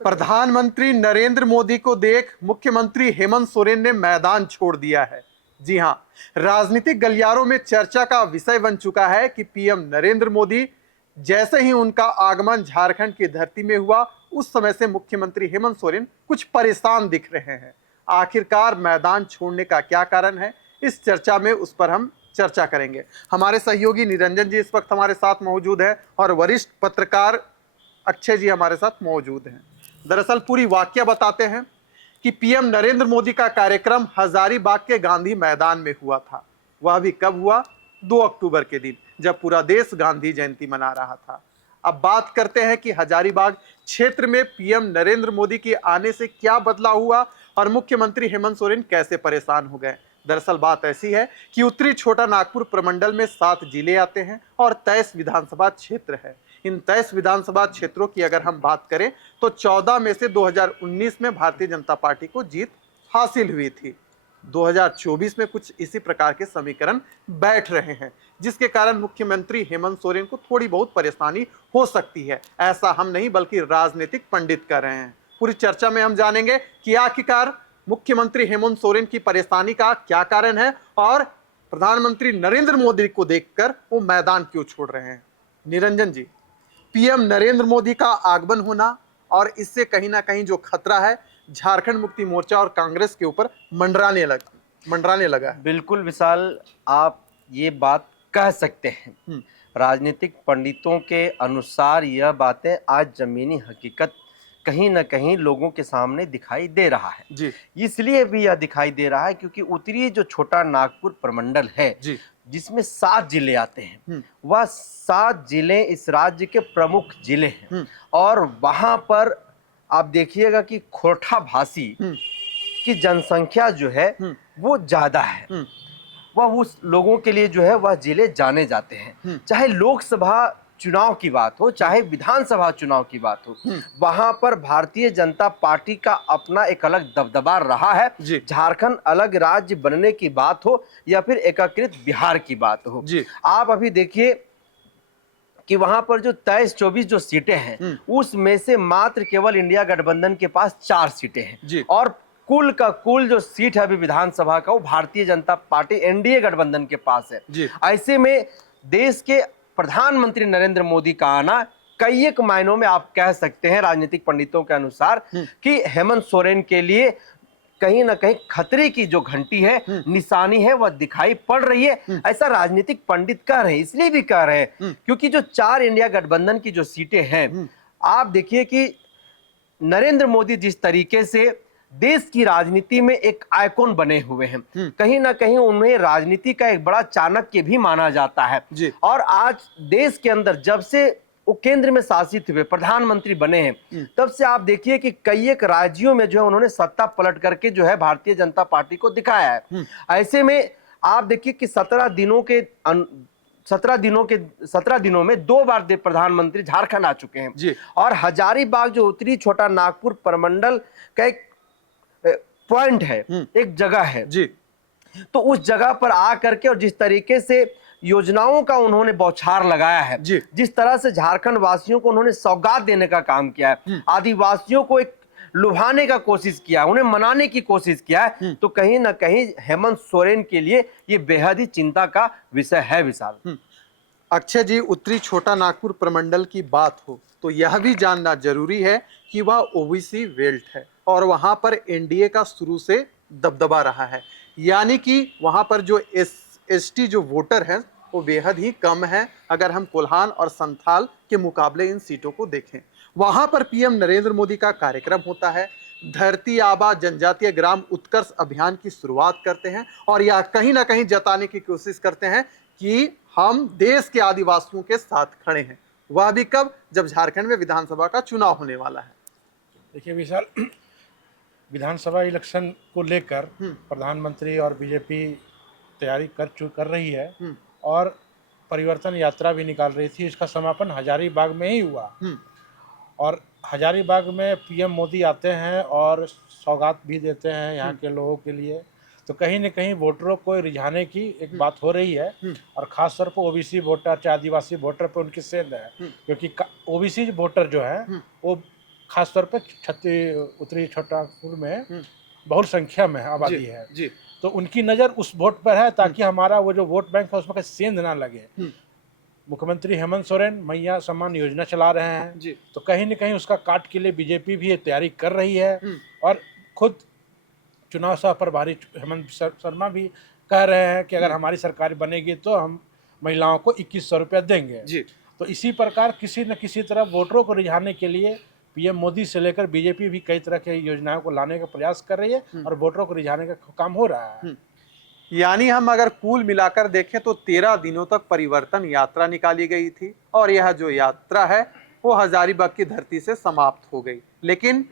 प्रधानमंत्री नरेंद्र मोदी को देख मुख्यमंत्री हेमंत सोरेन ने मैदान छोड़ दिया है। जी हां, राजनीतिक गलियारों में चर्चा का विषय बन चुका है कि पीएम नरेंद्र मोदी जैसे ही उनका आगमन झारखंड की धरती में हुआ, उस समय से मुख्यमंत्री हेमंत सोरेन कुछ परेशान दिख रहे हैं। आखिरकार मैदान छोड़ने का क्या कारण है, इस चर्चा में उस पर हम चर्चा करेंगे। हमारे सहयोगी निरंजन जी इस वक्त हमारे साथ मौजूद है और वरिष्ठ पत्रकार अक्षय जी हमारे साथ मौजूद हैं। दरअसल पूरी वाकया बताते हैं कि पीएम नरेंद्र मोदी का कार्यक्रम हजारीबाग के गांधी मैदान में हुआ था। वह भी कब हुआ? 2 अक्टूबर के दिन, जब पूरा देश गांधी जयंती मना रहा था। अब बात करते हैं कि हजारीबाग क्षेत्र में पीएम नरेंद्र मोदी के आने से क्या बदलाव हुआ और मुख्यमंत्री हेमंत सोरेन कैसे परेशान हो गए। दरअसल बात ऐसी है कि उत्तरी छोटा नागपुर प्रमंडल में 7 जिले आते हैं और 23 विधानसभा क्षेत्र है। इन 23 विधानसभा क्षेत्रों की अगर हम बात करें तो 14 में से 2019 में भारतीय जनता पार्टी को जीत हासिल हुई थी। 2024 में कुछ इसी प्रकार के समीकरण बैठ रहे हैं, जिसके कारण मुख्यमंत्री हेमंत सोरेन को थोड़ी बहुत परेशानी हो सकती है। ऐसा हम नहीं बल्कि राजनीतिक पंडित कर रहे हैं। पूरी चर्चा में हम जानेंगे कि आखिरकार मुख्यमंत्री हेमंत सोरेन की परेशानी का क्या कारण है और प्रधानमंत्री नरेंद्र मोदी को देखकर वो मैदान क्यों छोड़ रहे हैं। निरंजन जी, पीएम नरेंद्र मोदी का आगमन होना और इससे कहीं ना कहीं जो खतरा है झारखंड मुक्ति मोर्चा और कांग्रेस के ऊपर मंडराने लगा है। बिल्कुल विशाल, आप ये बात कह सकते हैं। राजनीतिक पंडितों के अनुसार यह बातें आज जमीनी हकीकत कहीं ना कहीं लोगों के सामने दिखाई दे रहा है जी। इसलिए भी यह दिखाई दे रहा है क्योंकि उत्तरी जो छोटा नागपुर प्रमंडल है जी, जिसमें 7 जिले आते हैं, वह 7 जिले इस राज्य के प्रमुख जिले हैं। और वहां पर आप देखिएगा कि खोरठा भाषी की जनसंख्या जो है वो ज्यादा है। वह उस लोगों के लिए जो है वह जिले जाने जाते हैं। चाहे लोकसभा चुनाव की बात हो, चाहे विधानसभा चुनाव की बात हो, वहां पर भारतीय जनता पार्टी का अपना एक अलग दबदबा रहा है। झारखंड अलग राज्य बनने की बात हो या फिर एकीकृत बिहार की बात हो, आप अभी देखिए कि वहां पर जो 23-24 जो सीटें हैं उसमें से मात्र केवल इंडिया गठबंधन के पास 4 सीटें हैं और कुल का कुल जो सीट है अभी विधानसभा का वो भारतीय जनता पार्टी एनडीए गठबंधन के पास है। ऐसे में देश के प्रधानमंत्री नरेंद्र मोदी का आना कई एक मायनों में आप कह सकते हैं राजनीतिक पंडितों के अनुसार कि हेमंत सोरेन के लिए कहीं ना कहीं खतरे की जो घंटी है, निशानी है, वह दिखाई पड़ रही है। ऐसा राजनीतिक पंडित कह रहे हैं, इसलिए भी कह रहे हैं क्योंकि जो 4 इंडिया गठबंधन की जो सीटें हैं, आप देखिए कि नरेंद्र मोदी जिस तरीके से देश की राजनीति में एक आइकॉन बने हुए हैं, कहीं ना कहीं उन्हें राजनीति का एक बड़ा चाणक्य भी माना जाता है। और आज देश के अंदर जब से वो केंद्र में शासित हुए प्रधानमंत्री बने हैं, तब से आप देखिए कि कई एक राज्यों में जो है उन्होंने सत्ता पलट करके जो है भारतीय जनता पार्टी को दिखाया है। ऐसे में आप देखिए कि 17 दिनों में 2 बार प्रधानमंत्री झारखंड आ चुके हैं और हजारीबाग जो उत्तरी छोटा नागपुर प्रमंडल का एक पॉइंट है, एक जगह है, तो उस जगह पर आकर के और जिस तरीके से योजनाओं का उन्होंने बौछार लगाया है, जिस तरह से झारखंड वासियों को उन्होंने सौगात देने का काम किया है, आदिवासियों को एक लुभाने का कोशिश किया, उन्हें मनाने की कोशिश किया है, तो कहीं ना कहीं हेमंत सोरेन के लिए ये बेहद ही चिंता का विषय है। विशाल, अक्षय जी, उत्तरी छोटा नागपुर प्रमंडल की बात हो तो यह भी जानना जरूरी है कि वह ओबीसी बेल्ट है और वहां पर एनडीए का शुरू से दबदबा रहा है, यानी कि वहां पर जो एसटी जो वोटर हैं वो बेहद ही कम है अगर हम कोल्हान और संथाल के मुकाबले इन सीटों को देखें। वहां पर पीएम नरेंद्र मोदी का कार्यक्रम होता है, धरती आबा जनजातीय ग्राम उत्कर्ष अभियान की शुरुआत करते हैं और यह कहीं ना कहीं जताने की कोशिश करते हैं कि हम देश के आदिवासियों के साथ खड़े हैं। वह भी कब? जब झारखंड में विधानसभा का चुनाव होने वाला है। देखिए विशाल, विधानसभा इलेक्शन को लेकर प्रधानमंत्री और बीजेपी तैयारी कर रही है और परिवर्तन यात्रा भी निकाल रही थी। इसका समापन हजारीबाग में ही हुआ और हजारीबाग में पीएम मोदी आते हैं और सौगात भी देते हैं यहाँ के लोगों के लिए, तो कहीं न कहीं वोटरों को रिझाने की एक बात हो रही है और ख़ास तौर पर ओबीसी वोटर चाहे आदिवासी वोटर पर उनकी सेंध है, क्योंकि ओबीसी वोटर जो है वो खासतौर पर उत्तरी छोटानागपुर में बहुत संख्या में आबादी है, जी तो उनकी नज़र उस वोट पर है ताकि हमारा वो जो वोट बैंक है उसमें कहीं सेंध ना लगे। मुख्यमंत्री हेमंत सोरेन मैया सम्मान योजना चला रहे हैं, जी तो कहीं न कहीं उसका काट के लिए बीजेपी भी ये तैयारी कर रही है। और खुद चुनाव सह प्रभारी हेमंत शर्मा भी कह रहे हैं कि अगर हमारी सरकार बनेगी तो हम महिलाओं को 2100 रुपया देंगे। जी तो इसी प्रकार किसी न किसी तरह वोटरों को रिझाने के लिए पीएम मोदी से लेकर बीजेपी भी कई तरह की योजनाओं को लाने का प्रयास कर रही है और वोटरों को रिझाने का काम हो रहा है। यानी हम अगर कुल मिलाकर देखें तो 13 दिनों तक परिवर्तन यात्रा निकाली गई थी और यह जो यात्रा है वो हजारीबाग की धरती से समाप्त हो गई। लेकिन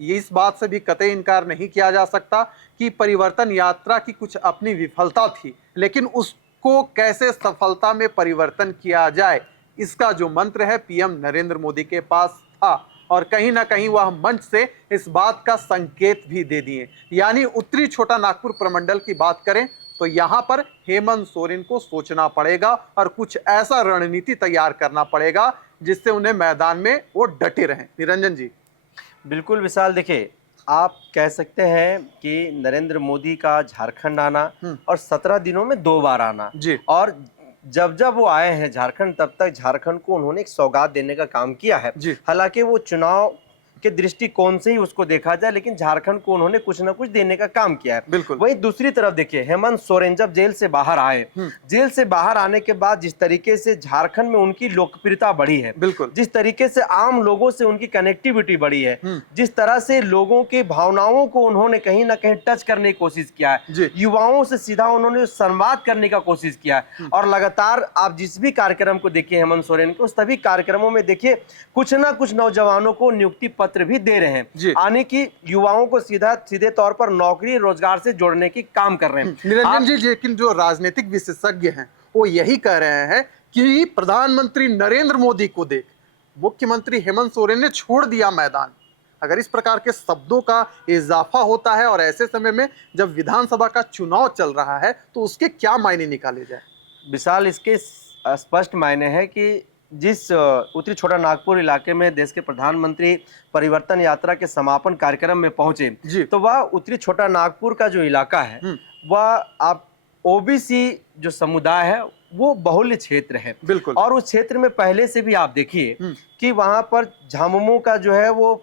ये इस बात से भी कतई इनकार नहीं किया जा सकता कि परिवर्तन यात्रा की कुछ अपनी विफलता थी, लेकिन उसको कैसे सफलता में परिवर्तन किया जाए इसका जो मंत्र है पीएम नरेंद्र मोदी के पास था और कहीं ना कहीं वह मंच से इस बात का संकेत भी दे दिए। यानी उत्तरी छोटा नागपुर प्रमंडल की बात करें तो यहाँ पर हेमंत सोरेन को सोचना पड़ेगा और कुछ ऐसा रणनीति तैयार करना पड़ेगा जिससे उन्हें मैदान में वो डटे रहें। निरंजन जी। बिल्कुल विशाल, देखिए आप कह सकते हैं कि नरेंद्र मोदी का झारखंड आना और 17 दिनों में 2 बार आना जी। और जब जब वो आए हैं झारखंड तब तक झारखंड को उन्होंने एक सौगात देने का काम किया है। हालांकि वो चुनाव के दृष्टिकोण से ही उसको देखा जाए, लेकिन झारखंड को उन्होंने कुछ ना कुछ देने का काम किया है। बिल्कुल। वही दूसरी तरफ देखिए हेमंत सोरेन जब जेल से बाहर आए, जेल से बाहर आने के बाद जिस तरीके से झारखंड में उनकी लोकप्रियता बढ़ी है, बिल्कुल, जिस तरीके से आम लोगों से उनकी कनेक्टिविटी बढ़ी है, जिस तरह से लोगों के भावनाओं को उन्होंने कहीं ना कहीं टच करने की कोशिश किया है, युवाओं से सीधा उन्होंने संवाद करने का कोशिश किया है और लगातार आप जिस भी कार्यक्रम को देखिए हेमंत सोरेन के, उस सभी कार्यक्रमों में देखिए कुछ ना कुछ नौजवानों को नियुक्ति पत्र भी दे रहे हैं, आने की युवाओं को सीधे तौर पर नौकरी रोजगार से जोड़ने की काम कर रहे हैं। निरंजन जी, लेकिन जो राजनीतिक विशेषज्ञ हैं वो यही कह रहे हैं कि प्रधानमंत्री नरेंद्र मोदी को देख मुख्यमंत्री हेमंत सोरेन ने छोड़ दिया मैदान। अगर इस प्रकार के शब्दों का इजाफा होता है और ऐसे समय में जब विधानसभा का चुनाव चल रहा है तो उसके क्या मायने निकाले जाए? विशाल, इसके स्पष्ट मायने हैं कि जिस उत्तरी छोटा नागपुर इलाके में देश के प्रधानमंत्री परिवर्तन यात्रा के समापन कार्यक्रम में पहुंचे, तो वह उत्तरी छोटा नागपुर का जो इलाका है वह आप ओबीसी जो समुदाय है वो बहुल्य क्षेत्र है। बिल्कुल। और उस क्षेत्र में पहले से भी आप देखिए कि वहां पर झामुमो का जो है वो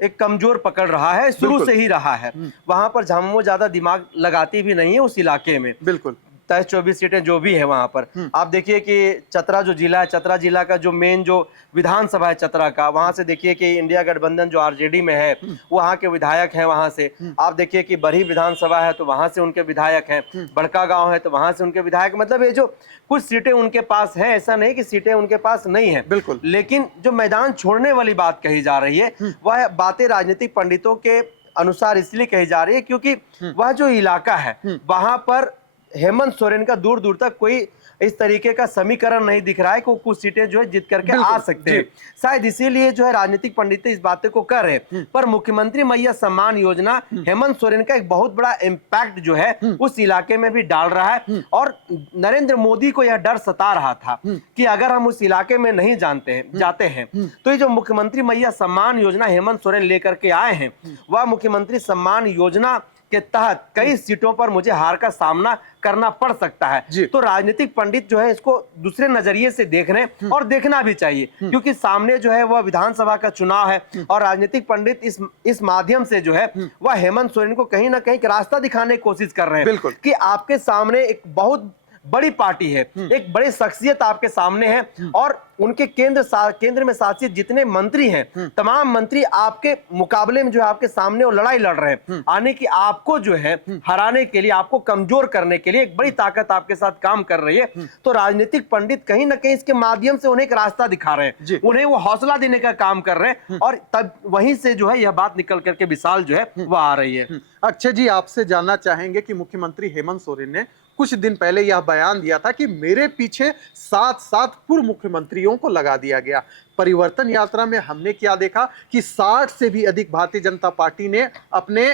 एक कमजोर पकड़ रहा है, शुरू से ही रहा है। वहां पर झामुमो ज्यादा दिमाग लगाती भी नहीं है उस इलाके में। बिल्कुल। 23-24 सीटें जो भी है वहां पर आप देखिए कि चतरा जो जिला है, चतरा जिला का जो मेन जो विधानसभा है चतरा का, वहां से देखिए कि इंडिया गठबंधन जो आरजेडी में है वहां के विधायक हैं। वहां से आप देखिए कि बरही विधानसभा है तो वहां से उनके विधायक हैं, बड़का गांव है तो वहां से उनके विधायक, मतलब ये जो कुछ सीटें उनके पास है, ऐसा नहीं कि सीटें उनके पास नहीं है। बिल्कुल। लेकिन जो मैदान छोड़ने वाली बात कही जा रही है वह बातें राजनीतिक पंडितों के अनुसार इसलिए कही जा रही है क्योंकि वह जो इलाका है वहां पर हेमंत सोरेन का दूर दूर तक कोई इस तरीके का समीकरण नहीं दिख रहा है कि कुछ सीटें जो है जीत करके आ सकते हैं। शायद इसीलिए जो है राजनीतिक पंडित इस बातें को कर रहे हैं। पर मुख्यमंत्री मैया सम्मान योजना हेमंत सोरेन का एक बहुत बड़ा इम्पैक्ट जो है उस इलाके में भी डाल रहा है और नरेंद्र मोदी को यह डर सता रहा था कि अगर हम उस इलाके में नहीं जाते हैं तो ये जो मुख्यमंत्री मैया सम्मान योजना हेमंत सोरेन लेकर के आए हैं वह मुख्यमंत्री सम्मान योजना के तहत कई सीटों पर मुझे हार का सामना करना पड़ सकता है। तो राजनीतिक पंडित जो है इसको दूसरे नजरिए से देख रहे हैं और देखना भी चाहिए क्योंकि सामने जो है वह विधानसभा का चुनाव है और राजनीतिक पंडित इस माध्यम से जो है वह हेमंत सोरेन को कहीं ना कहीं रास्ता दिखाने की कोशिश कर रहे हैं कि आपके सामने एक बहुत बड़ी पार्टी है, एक बड़ी शख्सियत आपके सामने है और उनके केंद्र में शासित जितने मंत्री हैं तमाम मंत्री आपके मुकाबले में जो है आपके सामने वो लड़ाई लड़ रहे हैं आने की, आपको जो है हराने के लिए, आपको कमजोर करने के लिए एक बड़ी ताकत आपके साथ काम कर रही है। तो राजनीतिक पंडित कहीं ना कहीं इसके माध्यम से उन्हें एक रास्ता दिखा रहे हैं, उन्हें वो हौसला देने का काम कर रहे हैं और तब वहीं से जो है यह बात निकल करके विशाल जो है वह आ रही है। अक्षय जी, आपसे जानना चाहेंगे कि मुख्यमंत्री हेमंत सोरेन ने कुछ दिन पहले यह बयान दिया था कि मेरे पीछे 7 पूर्व मुख्यमंत्रियों को लगा दिया गया। परिवर्तन यात्रा में हमने क्या देखा कि 60 से भी अधिक भारतीय जनता पार्टी ने अपने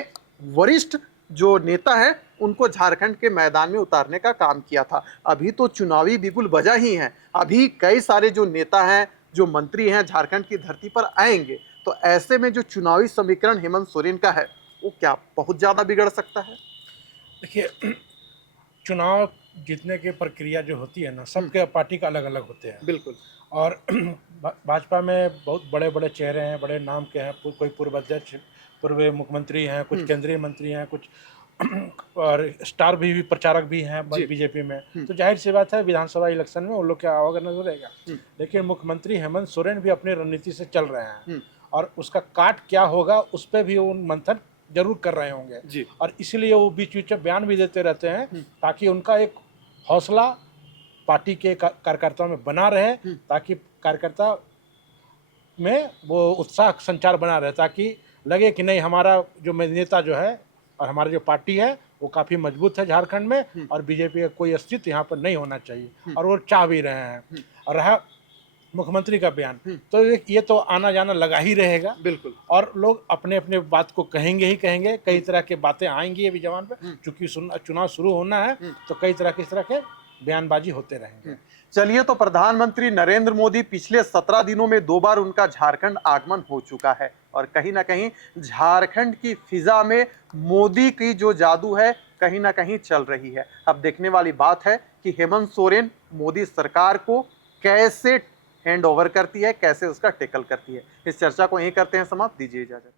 वरिष्ठ जो नेता है उनको झारखंड के मैदान में उतारने का काम किया था। अभी तो चुनावी बिगुल बजा ही है, अभी कई सारे जो नेता हैं, जो मंत्री हैं झारखंड की धरती पर आएंगे। तो ऐसे में जो चुनावी समीकरण हेमंत सोरेन का है वो क्या बहुत ज्यादा बिगड़ सकता है? देखिए, चुनाव जीतने की प्रक्रिया जो होती है ना, सबके पार्टी का अलग अलग होते हैं। बिल्कुल। और भाजपा में बहुत बड़े बड़े चेहरे हैं, बड़े नाम के हैं, कोई पूर्व अध्यक्ष, पूर्व मुख्यमंत्री हैं, कुछ केंद्रीय मंत्री हैं, कुछ और स्टार भी प्रचारक भी हैं बीजेपी में। तो जाहिर सी बात है विधानसभा इलेक्शन में उन लोग का आवागमन रहेगा। लेकिन मुख्यमंत्री हेमंत सोरेन भी अपनी रणनीति से चल रहे हैं और उसका काट क्या होगा उस पर भी वो मंथन जरूर कर रहे होंगे जी। और इसलिए वो बीच बीच में बयान भी देते रहते हैं ताकि उनका एक हौसला पार्टी के कार्यकर्ताओं में बना रहे, ताकि कार्यकर्ता में वो उत्साह संचार बना रहे, ताकि लगे कि नहीं हमारा जो नेता जो है और हमारी जो पार्टी है वो काफ़ी मजबूत है झारखंड में और बीजेपी का कोई अस्तित्व यहाँ पर नहीं होना चाहिए और वो चाह भी रहे हैं। और रहा मुख्यमंत्री का बयान, तो ये तो आना जाना लगा ही रहेगा। बिल्कुल। और लोग अपने अपने बात को कहेंगे ही कहेंगे, कई तरह के बातें आएंगी अभी जवान पे, चूंकि चुनाव शुरू होना है तो कई तरह के बयानबाजी होते रहेंगे। चलिए, तो प्रधानमंत्री नरेंद्र मोदी पिछले 17 दिनों में 2 बार उनका झारखंड आगमन हो चुका है और कहीं ना कहीं झारखंड की फिजा में मोदी की जो जादू है कहीं ना कहीं चल रही है। अब देखने वाली बात है कि हेमंत सोरेन मोदी सरकार को कैसे हैंड ओवर करती है, कैसे उसका टेकल करती है। इस चर्चा को यहीं करते हैं समाप्त। दीजिए इजाजत।